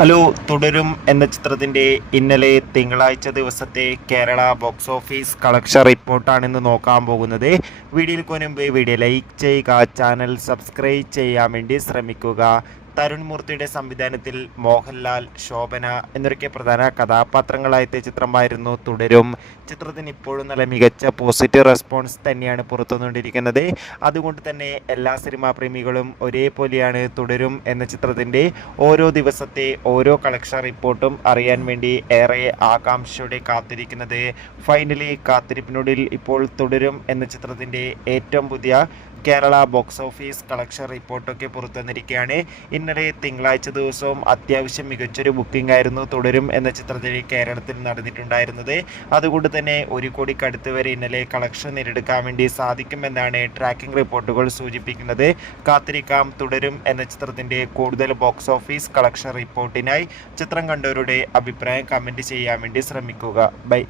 Hello, തുടരും എന്ന ചിത്രത്തിൻ്റെ ഇന്നലെ തിങ്കളാഴ്ച ദിവസത്തെ കേരള ബോക്സ് ഓഫീസ് കളക്ഷൻ റിപ്പോർട്ടാണ് ഇന്ന് നോക്കാൻ പോകുന്നത്. വീഡിയോയിൽ മുൻപ് വീഡിയോ ലൈക്ക് ചെയ്യുക, ചാനൽ സബ്സ്ക്രൈബ് ചെയ്യാൻ വേണ്ടി ശ്രമിക്കുക. തരുൺ മൂർത്തിയുടെ സംവിധാനത്തിൽ മോഹൻലാൽ, ശോഭന എന്നൊക്കെ പ്രധാന കഥാപാത്രങ്ങളായ ചിത്രമായിരുന്നു തുടരും. ചിത്രത്തിന് ഇപ്പോഴും നല്ല മികച്ച പോസിറ്റീവ് റെസ്പോൺസ് തന്നെയാണ് പുറത്തുവന്നുകൊണ്ടിരിക്കുന്നത്. അതുകൊണ്ട് തന്നെ എല്ലാ സിനിമാ പ്രേമികളും ഒരേപോലെയാണ് തുടരും എന്ന ചിത്രത്തിൻ്റെ ഓരോ ദിവസത്തെ ഓരോ കളക്ഷൻ റിപ്പോർട്ടും അറിയാൻ വേണ്ടി ഏറെ ആകാംക്ഷയോടെ കാത്തിരിക്കുന്നത്. ഫൈനലി കാത്തിരിപ്പിനൊടുവിൽ ഇപ്പോൾ തുടരും എന്ന ചിത്രത്തിൻ്റെ ഏറ്റവും പുതിയ കേരള ബോക്സ് ഓഫീസ് കളക്ഷൻ റിപ്പോർട്ടൊക്കെ പുറത്തുവന്നിരിക്കുകയാണ്. ഇന്നലെ തിങ്കളാഴ്ച ദിവസവും അത്യാവശ്യം മികച്ചൊരു ബുക്കിംഗ് ആയിരുന്നു തുടരും എന്ന ചിത്രത്തിന് കേരളത്തിൽ നടന്നിട്ടുണ്ടായിരുന്നത്. അതുകൊണ്ട് തന്നെ 1 കോടിക്കടുത്ത് വരെ ഇന്നലെ കളക്ഷൻ നേടിയെടുക്കാൻ വേണ്ടി സാധിക്കുമെന്നാണ് ട്രാക്കിംഗ് റിപ്പോർട്ടുകൾ സൂചിപ്പിക്കുന്നത്. കാത്തിരിക്കാം തുടരും എന്ന ചിത്രത്തിൻ്റെ കൂടുതൽ ബോക്സ് ഓഫീസ് കളക്ഷൻ റിപ്പോർട്ടിനായി. ചിത്രം കണ്ടവരുടെ അഭിപ്രായം കമൻറ്റ് ചെയ്യാൻ വേണ്ടി ശ്രമിക്കുക. ബൈ.